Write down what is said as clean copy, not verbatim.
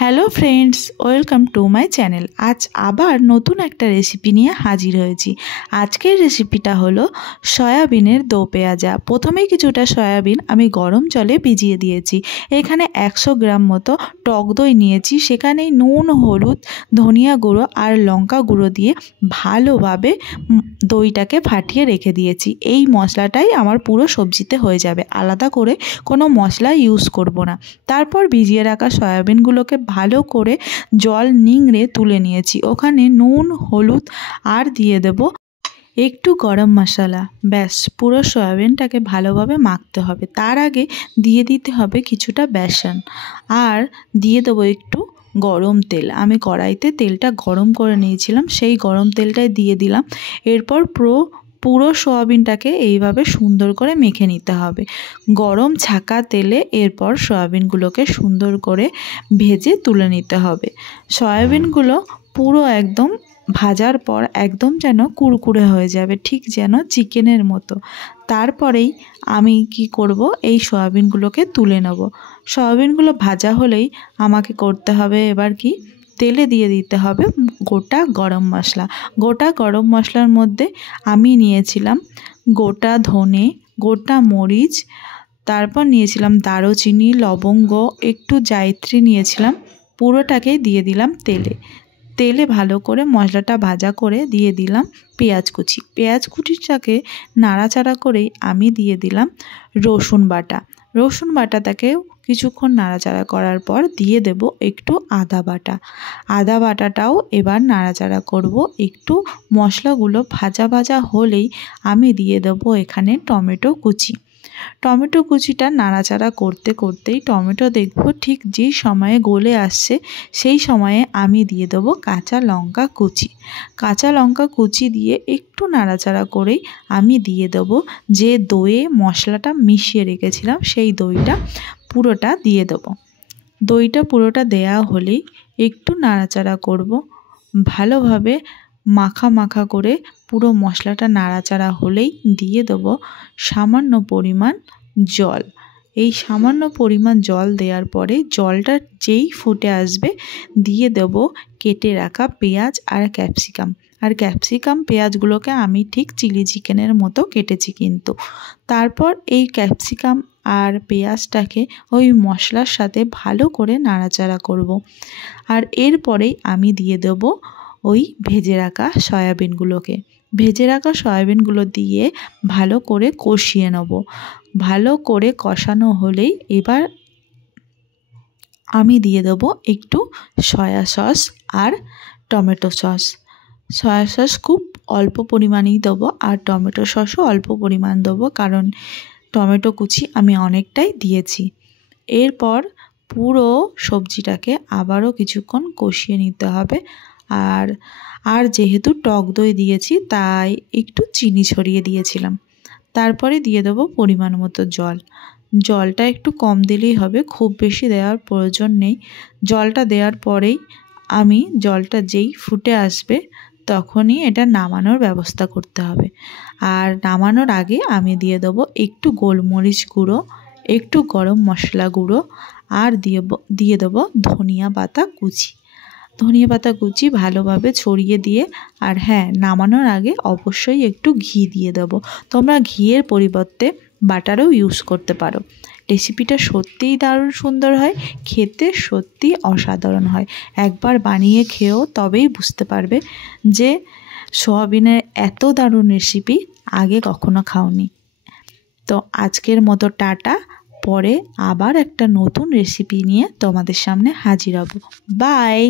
Hello friends, welcome to my channel. আজ আবার নতুন একটা রেসিপি নিয়ে হাজির হয়েছি। আজকের রেসিপিটা হলো সয়াবিনের দো পেঁয়াজা। প্রথমেই কিছুটা সয়াবিন আমি গরম জলে ভিজিয়ে দিয়েছি। এখানে 100 গ্রাম মতো টক দই নিয়েছি। সেখানেই নুন, হলুদ, ধনিয়া গুঁড়ো আর লঙ্কা গুঁড়ো দিয়ে ভালোভাবে দইটাকে ফাটিয়ে রেখে দিয়েছি। এই মশলাটাই আমার পুরো সবজিতে হয়ে যাবে, আলাদা করে কোনো মশলা ইউজ করব না। তারপর ভিজিয়ে রাখা সয়াবিনগুলোকে ভালো করে জল নিংড়ে তুলে নিয়েছি। ওখানে নুন, হলুদ আর দিয়ে দেব একটু গরম মশলা। ব্যাস, পুরো সয়াবিনটাকে ভালোভাবে মাখতে হবে। তার আগে দিয়ে দিতে হবে কিছুটা বেসন আর দিয়ে দেবো একটু গরম তেল। আমি কড়াইতে তেলটা গরম করে নিয়েছিলাম, সেই গরম তেলটাই দিয়ে দিলাম। এরপর পুরো সয়াবিনটাকে এইভাবে সুন্দর করে মেখে নিতে হবে গরম ছাকা তেলে। এরপর সয়াবিনগুলোকে সুন্দর করে ভেজে তুলে নিতে হবে। সয়াবিনগুলো পুরো একদম ভাজার পর একদম যেন কুরকুরে হয়ে যাবে, ঠিক যেন চিকেনের মতো। তারপরেই আমি কি করব, এই সয়াবিনগুলোকে তুলে নেব। সয়াবিনগুলো ভাজা হলেই আমাকে করতে হবে এবার কি, তেলে দিয়ে দিতে হবে গোটা গরম মশলা। গোটা গরম মশলার মধ্যে আমি নিয়েছিলাম গোটা ধনে, গোটা মরিচ, তারপর নিয়েছিলাম দারুচিনি, লবঙ্গ, একটু জায়ত্রী নিয়েছিলাম। পুরোটাকেই দিয়ে দিলাম তেলে ভালো করে মশলাটা ভাজা করে দিয়ে দিলাম পেঁয়াজ কুচি। পেঁয়াজ কুচিটাকে নাড়াচাড়া করেই আমি দিয়ে দিলাম রসুন বাটা। রসুন বাটাটাকেও কিছুক্ষণ নাড়াচাড়া করার পর দিয়ে দেব একটু আদা বাটা। আদা বাটাটাও এবার নাড়াচাড়া করব। একটু মশলাগুলো ভাজা ভাজা হলেই আমি দিয়ে দেব এখানে টমেটো কুচি। টমেটো কুচিটা নাড়াচাড়া করতে করতেই টমেটো দেখব ঠিক যেই সময়ে গলে আসছে, সেই সময়ে আমি দিয়ে দেবো কাঁচা লঙ্কা কুচি। কাঁচা লঙ্কা কুচি দিয়ে একটু নাড়াচাড়া করেই আমি দিয়ে দেবো যে দইয়ে মশলাটা মিশিয়ে রেখেছিলাম, সেই দইটা পুরোটা দিয়ে দেবো। দইটা পুরোটা দেয়া হলেই একটু নাড়াচাড়া করব। ভালোভাবে মাখা মাখা করে পুরো মশলাটা নাড়াচাড়া হলেই দিয়ে দেবো সামান্য পরিমাণ জল। এই সামান্য পরিমাণ জল দেওয়ার পরে জলটা যেই ফুটে আসবে দিয়ে দেব কেটে রাখা পেঁয়াজ আর ক্যাপসিকাম। পেঁয়াজগুলোকে আমি ঠিক চিলি চিকেনের মতো কেটেছি কিন্তু। তারপর এই ক্যাপসিকাম আর পেঁয়াজটাকে ওই মশলার সাথে ভালো করে নাড়াচাড়া করব। আর এরপরেই আমি দিয়ে দেব ওই ভেজে রাখা সয়াবিনগুলো দিয়ে ভালো করে কষিয়ে নেব। ভালো করে কষানো হলেই এবার আমি দিয়ে দেব একটু সয়া সস আর টমেটো সস। সয়া সস খুব অল্প পরিমাণেই দেবো আর টমেটো সসও অল্প পরিমাণ দেবো, কারণ টমেটো কুচি আমি অনেকটাই দিয়েছি। এরপর পুরো সবজিটাকে আবারও কিছুক্ষণ কষিয়ে নিতে হবে। আর যেহেতু টক দই দিয়েছি তাই একটু চিনি ছড়িয়ে দিয়েছিলাম। তারপরে দিয়ে দেবো পরিমাণ মতো জলটা একটু কম দিলেই হবে, খুব বেশি দেওয়ার প্রয়োজন নেই। জলটা দেওয়ার পরেই আমি জলটা যেই ফুটে আসবে তখনই এটা নামানোর ব্যবস্থা করতে হবে। আর নামানোর আগে আমি দিয়ে দেবো একটু গোলমরিচ গুঁড়ো, একটু গরম মশলা গুঁড়ো আর দিয়ে দেবো ধনিয়া পাতা কুচি ভালোভাবে ছড়িয়ে দিয়ে, আর হ্যাঁ, নামানোর আগে অবশ্যই একটু ঘি দিয়ে দেবো। তোমরা ঘিয়ের পরিবর্তে বাটারও ইউজ করতে পারো। রেসিপিটা সত্যিই দারুণ সুন্দর হয়, খেতে সত্যি অসাধারণ হয়। একবার বানিয়ে খেও, তবেই বুঝতে পারবে যে সয়াবিনের এত দারুণ রেসিপি আগে কখনো খাওনি। তো আজকের মতো টাটা, পরে আবার একটা নতুন রেসিপি নিয়ে তোমাদের সামনে হাজির হব। বাই।